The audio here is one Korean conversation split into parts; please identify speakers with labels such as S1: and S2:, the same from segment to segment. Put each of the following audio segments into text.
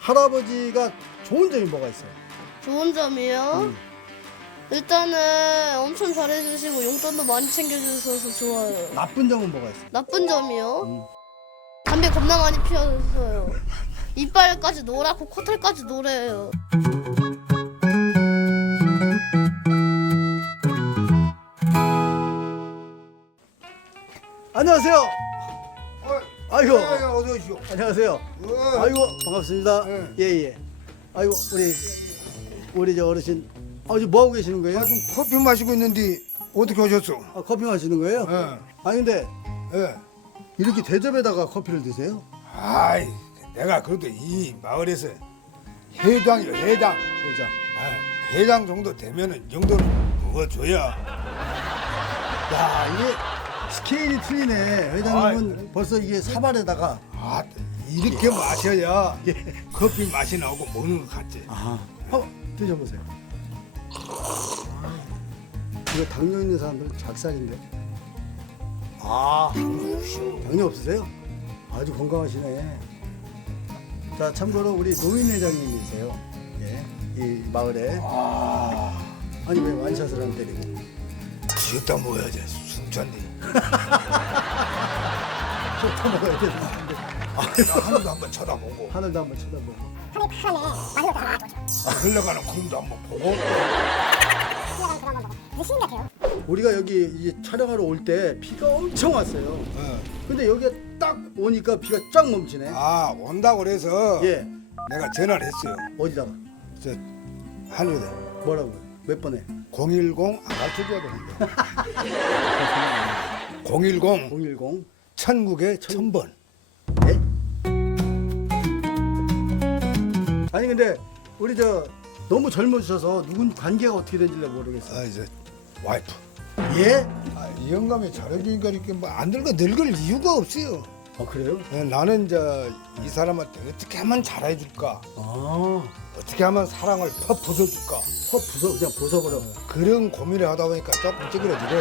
S1: 할아버지가 좋은 점이 뭐가 있어요?
S2: 좋은 점이요? 일단은 엄청 잘해주시고 용돈도 많이 챙겨주셔서 좋아요.
S1: 나쁜 점은 뭐가 있어요?
S2: 나쁜 점이요? 담배 겁나 많이 피워서요. 이빨까지 노랗고 코털까지 노래요.
S1: 안녕하세요. 아이고.
S3: 어서 오시오.
S1: 안녕하세요. 아이고 반갑습니다.
S3: 네.
S1: 예예. 아이고 우리 저 어르신 지금 뭐 하고 계시는 거예요?
S3: 지금 커피 마시고 있는데 어떻게 오셨어?
S1: 커피 마시는 거예요?
S3: 예.
S1: 아니 근데
S3: 예.
S1: 이렇게 대접에다가 커피를 드세요?
S3: 아이, 내가 그래도 이 마을에서 회장이요, 회장.
S1: 여자.
S3: 회장 정도 되면은 이 정도는 먹어줘야.
S1: 야 이게 스케일이 틀리네. 회장님은 벌써 이게 사발에다가
S3: 이렇게 마셔야 커피 맛이 나오고 먹는 것 같지.
S1: 한번 드셔보세요. 이거 당뇨 있는 사람들 작살인데. 당뇨 없으세요? 아주 건강하시네. 자 참고로 우리 노인 회장님이세요. 예, 이 마을에. 아니 왜 완샷을 안 때리고?
S3: 지었다 먹어야지, 숨찬디.
S1: 좋다 먹어야 되는데.
S3: 하늘도 한번 쳐다보고,
S1: 하늘도 한번 쳐다보고.
S3: 흘러가는 구름도 한번 보고.
S1: 우리가 여기 이제 촬영하러 올 때 비가 엄청 왔어요.
S3: 예.
S1: 근데 여기가 딱 오니까 비가 쫙 멈추네.
S3: 온다고 그래서
S1: 예.
S3: 내가 전화를 했어요.
S1: 어디다가?
S3: 저 하늘에
S1: 뭐라고요? 몇 번에?
S3: 010 가르쳐줘야 되는데 010
S1: 010.
S3: 천국의 1000번.
S1: 예? 아니 근데 우리 저 너무 젊으셔서 누군 관계가 어떻게 된지 모르겠어요.
S3: 이제 와이프.
S1: 예?
S3: 이 영감이 잘해주니까 이렇게 뭐 안 늙을 이유가 없어요.
S1: 그래요?
S3: 나는 이제 이 사람한테 어떻게 하면 잘해줄까, 어떻게 하면 사랑을 퍽 부숴줄까,
S1: 그냥 부숴버려.
S3: 그런 고민을 하다 보니까 조금 찌그러지고.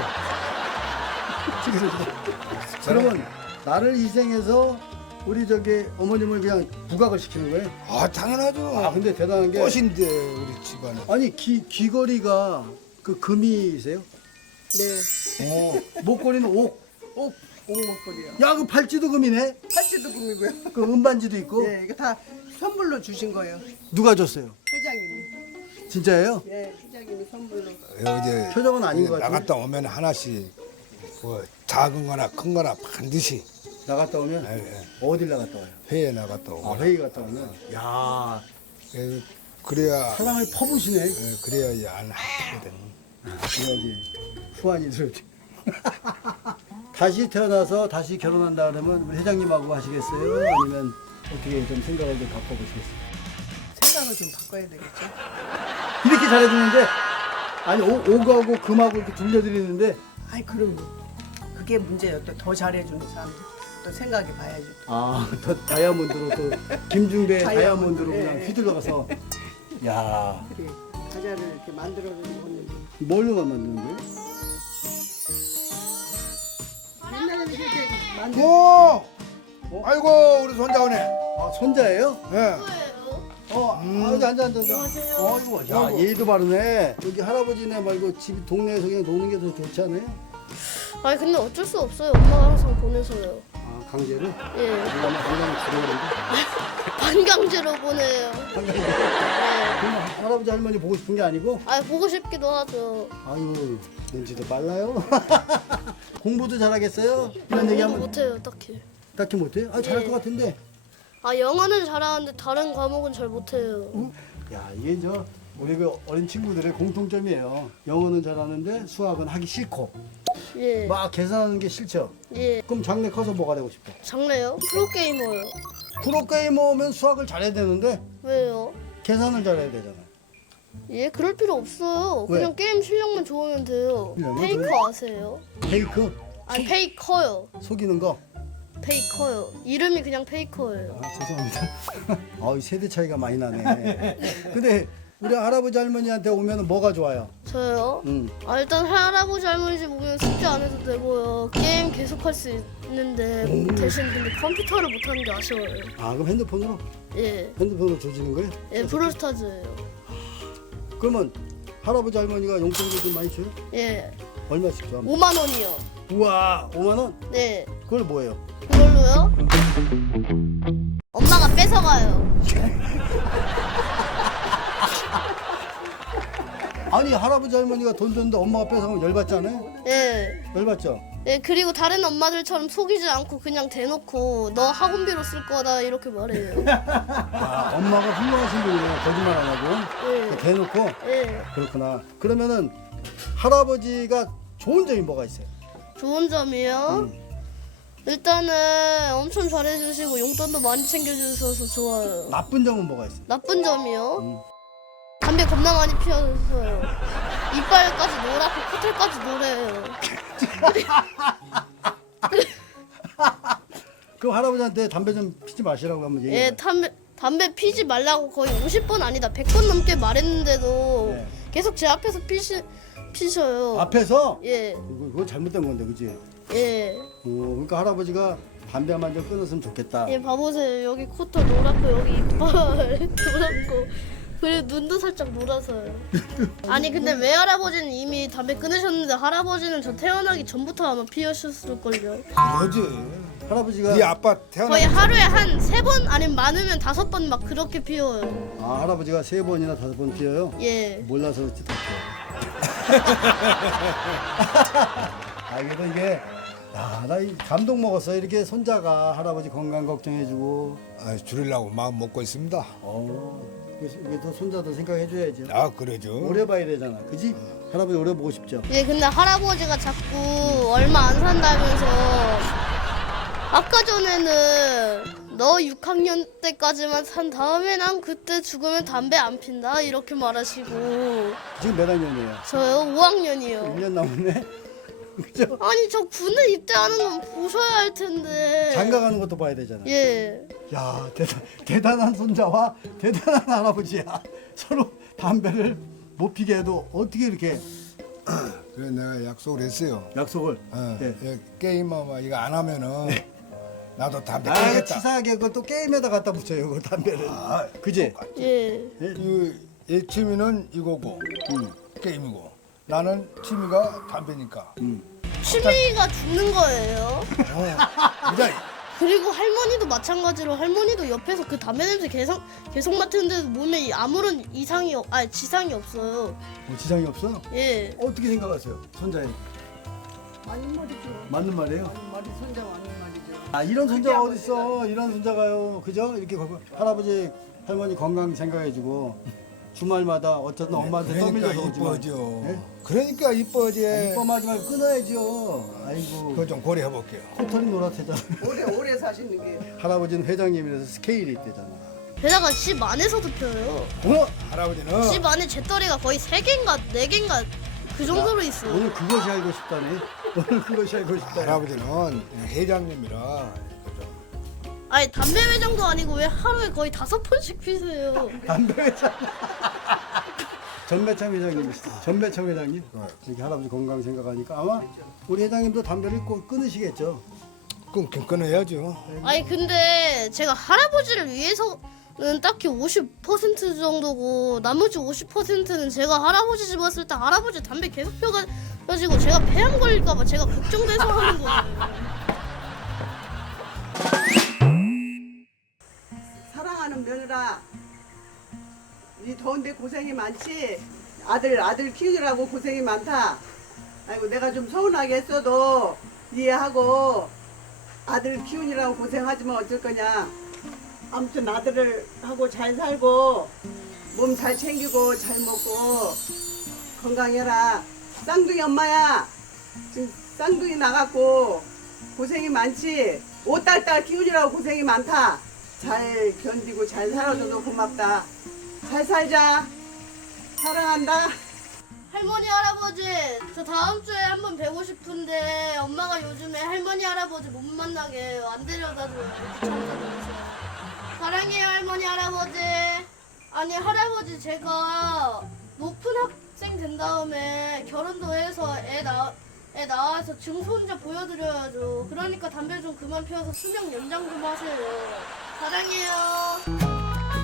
S1: 그러면 나를 희생해서 우리 저기 어머님을 그냥 부각을 시키는 거예요?
S3: 당연하죠.
S1: 근데 대단한 게
S3: 꽃인데 우리 집안에.
S1: 아니 귀걸이가 그 금이세요?
S4: 네,
S1: 목걸이는 옥
S4: 옥목걸이요.
S1: 야, 그 팔찌도 금이네.
S4: 팔찌도 금이고요.
S1: 그 은반지도 있고.
S4: 네, 이거 다 선물로 주신 거예요.
S1: 누가 줬어요?
S4: 회장님이.
S1: 진짜예요?
S4: 네, 회장님이 선물로.
S3: 이제
S1: 표정은 아닌 것 같은데.
S3: 나갔다 오면 하나씩 뭐 작은 거나 큰 거나 반드시
S1: 나갔다 오면 어딜 나갔다 와요?
S3: 회에 나갔다 오고.
S1: 회의 갔다 오면. 야,
S3: 그래야
S1: 사랑을 퍼부시네.
S3: 그래야 안 하거든.
S1: 그래야지 후환이 들었지. 다시 태어나서 다시 결혼한다 그러면 우리 회장님하고 하시겠어요? 아니면 어떻게 좀 생각을 좀 바꿔보시겠어요?
S4: 생각을 좀 바꿔야 되겠죠.
S1: 이렇게 잘해주는데 아니 옥하고 금하고 이렇게 돌려드리는데
S4: 아이, 그럼 그게 문제예요. 또 더 잘해주는 사람들 또 생각해 봐야죠.
S1: 더 다이아몬드로 또 김중배 다이아몬드로
S4: 예,
S1: 그냥
S4: 예.
S1: 휘둘러가서 야,
S4: 그래, 과자를 이렇게 만들어주는 거는
S1: 뭘로 만드는 거예요?
S4: 옛날에는 이렇게 만들.
S3: 아이고 우리 손자 오네.
S1: 손자예요?
S3: 예.
S1: 앉아. 이거 야, 얘도 바르네. 여기 할아버지네 말고 집 동네에서 그냥 노는 게 더 좋지 않아요?
S2: 아니 근데 어쩔 수 없어요. 엄마가 항상 보내서요.
S1: 강제로?
S2: 예.
S1: 엄마는 죽여버리는데.
S2: 반강제로 보내요.
S1: 그럼 할아버지 할머니 보고 싶은 게 아니고?
S2: 아 보고 싶기도 하죠.
S1: 아유, 눈치도 빨라요. 공부도 잘하겠어요? 이런
S2: 공부
S1: 얘기하면
S2: 못해요 딱히.
S1: 딱히 못해요? 잘할
S2: 예.
S1: 것 같은데.
S2: 영어는 잘하는데 다른 과목은 잘 못해요.
S1: 야, 이게 우리 그 어린 친구들의 공통점이에요. 영어는 잘하는데 수학은 하기 싫고
S2: 예.
S1: 막 계산하는 게 싫죠.
S2: 예.
S1: 그럼 장래 커서 뭐가 되고 싶어?
S2: 장래요? 프로게이머요.
S1: 프로게이머면 수학을 잘해야 되는데
S2: 왜요?
S1: 계산을 잘해야 되잖아요.
S2: 예, 그럴 필요 없어요.
S1: 왜?
S2: 그냥 게임 실력만 좋으면 돼요.
S1: 실력만
S2: 페이커 아세요?
S1: 페이크?
S2: 아니 페이커요.
S1: 속이는 거?
S2: 페이커요. 이름이 그냥 페이커예요.
S1: 죄송합니다. 세대 차이가 많이 나네. 근데 우리 할아버지 할머니한테 오면 뭐가 좋아요?
S2: 저요? 일단 할아버지 할머니 집 오면 숙제 안 해도 되고요. 게임 계속 할 수 있는데 대신 근데 컴퓨터를 못 하는 게 아쉬워요.
S1: 아 그럼 핸드폰으로?
S2: 예.
S1: 핸드폰으로 조지는 거예요?
S2: 예, 브롤스타즈예요.
S1: 그러면 할아버지 할머니가 용돈도 좀 많이 줘요?
S2: 예.
S1: 얼마씩 줘?
S2: 5만 원이요.
S1: 우와 5만 원?
S2: 네.
S1: 그걸 뭐예요?
S2: 그걸로요? 엄마가 뺏어가요.
S1: 아니 할아버지 할머니가 돈 줬는데 엄마가 뺏어가면 열받잖아요?
S2: 예.
S1: 열받죠?
S2: 예, 그리고 다른 엄마들처럼 속이지 않고 그냥 대놓고 너 학원비로 쓸 거다 이렇게 말해요.
S1: 아 엄마가 훌륭하신 분이네요. 거짓말 안 하고
S2: 예.
S1: 대놓고?
S2: 예.
S1: 그렇구나. 그러면은 할아버지가 좋은 점이 뭐가 있어요?
S2: 좋은 점이요? 일단은 엄청 잘해주시고 용돈도 많이 챙겨주셔서 좋아요.
S1: 나쁜 점은 뭐가 있어요?
S2: 나쁜 점이요? 담배 겁나 많이 피워서요. 이빨까지 노랗고 코털까지 노래요.
S1: 그럼 할아버지한테 담배 좀 피지 마시라고 한번 얘기해
S2: 예, 담배 피지 말라고 거의 50번 아니다 100번 넘게 말했는데도
S1: 네.
S2: 계속 제 앞에서 피셔요.
S1: 앞에서?
S2: 예,
S1: 그거 잘못된 건데 그지?
S2: 예.
S1: 그러니까 할아버지가 담배 한 만 좀 끊었으면 좋겠다.
S2: 예, 봐보세요. 여기 코털 노랗고 여기 이빨 노랗고 그리고 눈도 살짝 노라서요. 아니 근데 외할아버지는 이미 담배 끊으셨는데 할아버지는 저 태어나기 전부터 아마 피우셨을걸요.
S3: 그러지.
S1: 할아버지가
S3: 네 아빠 태어나.
S2: 거의 하루에 한 3번 아니면 많으면 5번 막 그렇게 피워요.
S1: 아 할아버지가 3번이나 5번 피워요?
S2: 예.
S1: 몰라서 그렇지 다 피워. 아 그래도 이게 나 감동 먹었어. 이렇게 손자가 할아버지 건강 걱정해주고.
S3: 아, 줄이려고 마음 먹고 있습니다.
S1: 그래서 이게 또 손자도 생각해줘야지.
S3: 아, 그러죠.
S1: 오래 봐야 되잖아, 그지? 할아버지 오래 보고 싶죠.
S2: 예, 근데 할아버지가 자꾸 얼마 안 산다면서 아까 전에는 너 6학년 때까지만 산 다음에 난 그때 죽으면 담배 안 핀다 이렇게 말하시고
S1: 지금 몇 학년이에요?
S2: 저요 5학년이요.
S1: 1년 남았네. 그죠?
S2: 아니 저 군에 입대하는 건 보셔야 할 텐데.
S1: 장가 가는 것도 봐야 되잖아.
S2: 예.
S1: 야 대단한 손자와 대단한 할아버지야. 서로 담배를 못 피게 해도 어떻게 이렇게
S3: 그래 내가 약속을 했어요.
S1: 약속을.
S3: 예, 게임만 이거 안 하면은 나도 담배
S1: 아
S3: 끊겠다.
S1: 치사하게 그걸 또 게임에다 갖다 붙여요 그 담배를. 그지?
S2: 예.
S3: 이 취미는 이거고 게임이고 나는 취미가 담배니까.
S2: 취미가 죽는 거예요.
S3: 그냥
S2: 그리고 할머니도 마찬가지로 할머니도 옆에서 그 담배 냄새 계속 맡는데도 몸에 아무런 지상이 없어요.
S1: 뭐 지장이 없어요?
S2: 예.
S1: 어떻게 생각하세요? 손자에
S4: 맞는 말이죠.
S1: 맞는 말이에요?
S4: 맞는 말이 손자 맞는 말이죠.
S1: 아 이런 손자가 어딨어? 이런 손자가요, 그죠? 이렇게 할아버지 할머니 건강 생각해주고 주말마다 어쨌든 엄마한테
S3: 그러니까
S1: 떠밀려서 오지만
S3: 이뻐져.
S1: 예?
S3: 그러니까 이뻐지.
S1: 이뻐하지 말고 끊어야죠. 아이고
S3: 그거 좀 고려해 볼게요.
S1: 코털이 노랗대잖아.
S4: 오래 사시는 게.
S1: 할아버지는 회장님이라서 스케일이 있대잖아.
S2: 게다가 집 안에서도 펴요.
S3: 할아버지는
S2: 집 안에 재떨이가 거의 3개인가 4개인가 그 정도로 있어요.
S1: 오늘 그것이 알고 싶다니. 오늘 그것이 알고 싶다.
S3: 할아버지는 회장님이라
S2: 아니 담배 회장도 아니고 왜 하루에 거의 5번씩 피세요.
S1: 담배 회장. 전배참 회장님이시죠. 전배참 회장님. 이렇게 할아버지 건강 생각하니까 아마 우리 회장님도 담배를 꼭 끊으시겠죠.
S3: 끊긴 끊어야죠.
S2: 아니 근데 제가 할아버지를 위해서는 딱히 50% 정도고 나머지 50%는 제가 할아버지 집 왔을 때 할아버지 담배 계속 펴가지고 제가 폐암 걸릴까봐 제가 걱정돼서 하는 거예요.
S4: 사랑하는 며느라, 이 더운데 고생이 많지. 아들 키우느라고 고생이 많다. 아이고 내가 좀 서운하게 했어도 이해하고 아들 키우느라고 고생하지만 어쩔 거냐. 아무튼 아들을 하고 잘 살고 몸 잘 챙기고 잘 먹고 건강해라. 쌍둥이 엄마야. 지금 쌍둥이 나갔고 고생이 많지. 5딸 키우느라고 고생이 많다. 잘 견디고 잘 살아줘서 고맙다. 잘 살자. 사랑한다.
S2: 할머니 할아버지 저 다음 주에 한번 뵈고 싶은데 엄마가 요즘에 할머니 할아버지 못 만나게 해요. 안 데려다줘요. 귀찮다면서. 사랑해요 할머니 할아버지. 아니 할아버지 제가 높은 학생 된 다음에 결혼도 해서 애 낳아서 증손자 보여드려야죠. 그러니까 담배 좀 그만 피워서 수명 연장 좀 하세요. 사랑해요.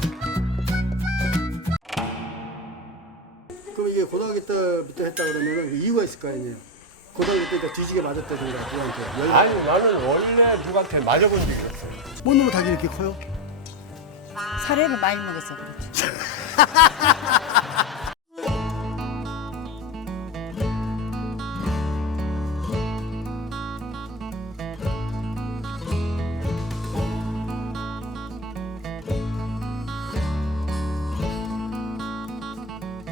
S1: 그럼 이게 고등학교 때부터 했다 그러면 이유가 있을 거 아니에요? 고등학교 때니까 뒤지게 맞았다든가 누구한테.
S5: 아니 나는 원래 누구한테 맞아본 적이 없어요.
S1: 뭔 놈의 닭이 이렇게 커요?
S6: 사례를 많이 먹어서 그렇죠.